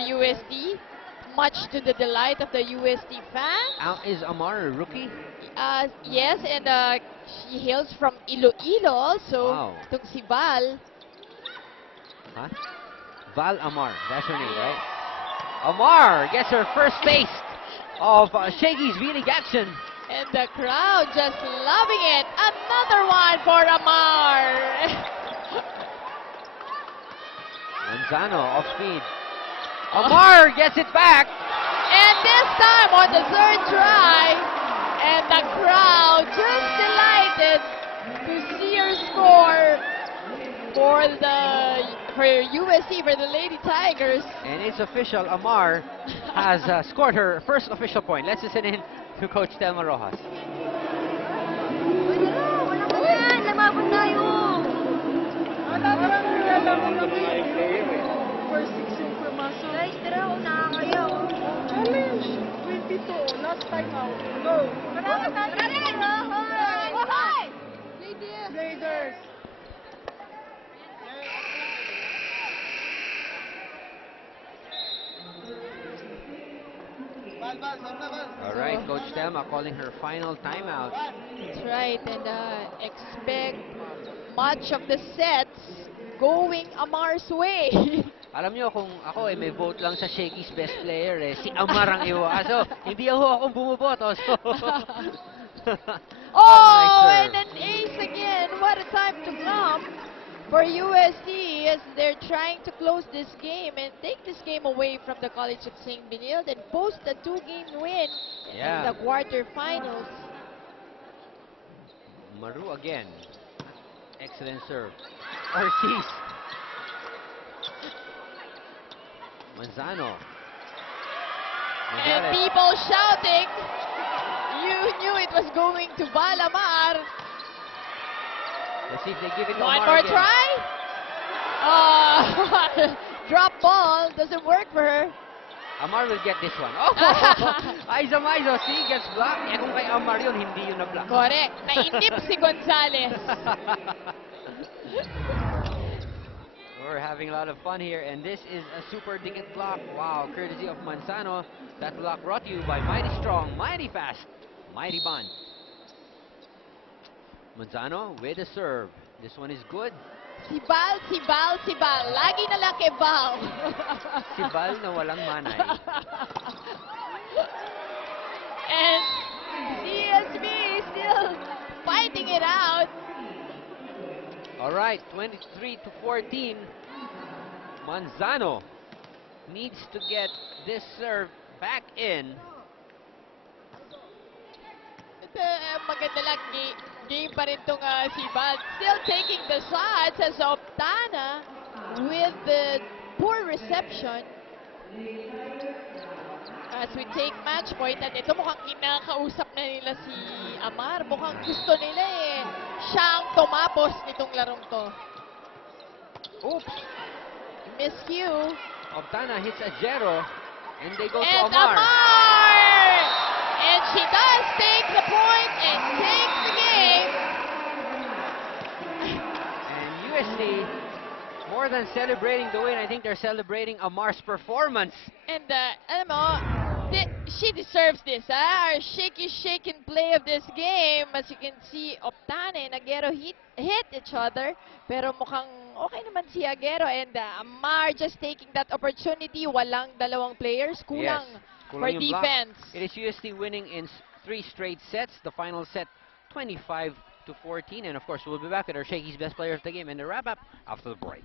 USD, much to the delight of the USD fans. Is Amar a rookie? Yes, and she hails from Iloilo also. Wow. Itong si Val. Huh? Val Amar, that's her name, right? Amar gets her first taste of Shaggy's V-League action. And the crowd just loving it. Another one for Amar. Manzano off speed. Amar gets it back. And this time on the third try. And the crowd just delighted to see her score for USC, for the Lady Tigers. And it's official, Amar has scored her first official point. Let's listen in to Coach Telma Rojas. Last time out. Go. Blazers. All right, Coach Telma calling her final timeout. That's right, and expect much of the sets going Amar's way. Alam nyo, kung ako may vote lang sa Shaggy's best player si Amar ang iwa. So, hindi akong bumuboto. So. Oh, and an ace again. What a time to come for USD as they're trying to close this game and take this game away from the College of St. Benilde and post a 2-game win in the quarterfinals. Maru again. Excellent serve. Ortiz. Manzano. And people shouting. You knew it was going to Val Amar. Let's see if they give it to One Amar more again. try. Drop ball. Doesn't work for her. Amar will get this one. Oh! Aiza Maizo, see, gets blocked. Eh kung kay Amar yun, hindi yun na-block. Correct. Nainip si Gonzalez. We're having a lot of fun here, and this is a super ticket block. Wow, courtesy of Manzano. That block brought to you by Mighty Strong, Mighty Fast, Mighty Bond. Manzano with a serve. This one is good. Si Val. Lagi na lang kay Val. Si Val na walang manay. And CSB still fighting it out. All right, 23-14. Manzano needs to get this serve back in. Maganda lang game pa rin itong si Val. Still taking the shots as Optana with the poor reception. As we take match point, at ito mukhang kinakausap na nila si Amar. Mukhang gusto nila siyang tumapos nitong larong to. Oops. Miscue. Optana hits a zero, and they go to And Amar. And she does take the point and takes the game. And USC, more than celebrating the win, I think they're celebrating Amar's performance. And alam mo, she deserves this. Our shaky play of this game. As you can see, Optana and Aguero hit each other. Pero mukhang okay naman si Aguero. And Amar just taking that opportunity. Walang dalawang players. Kulang for defense. It is USC winning in 3 straight sets. The final set, 25-14. And of course, we'll be back with our Shaggy's best player of the game and the wrap-up after the break.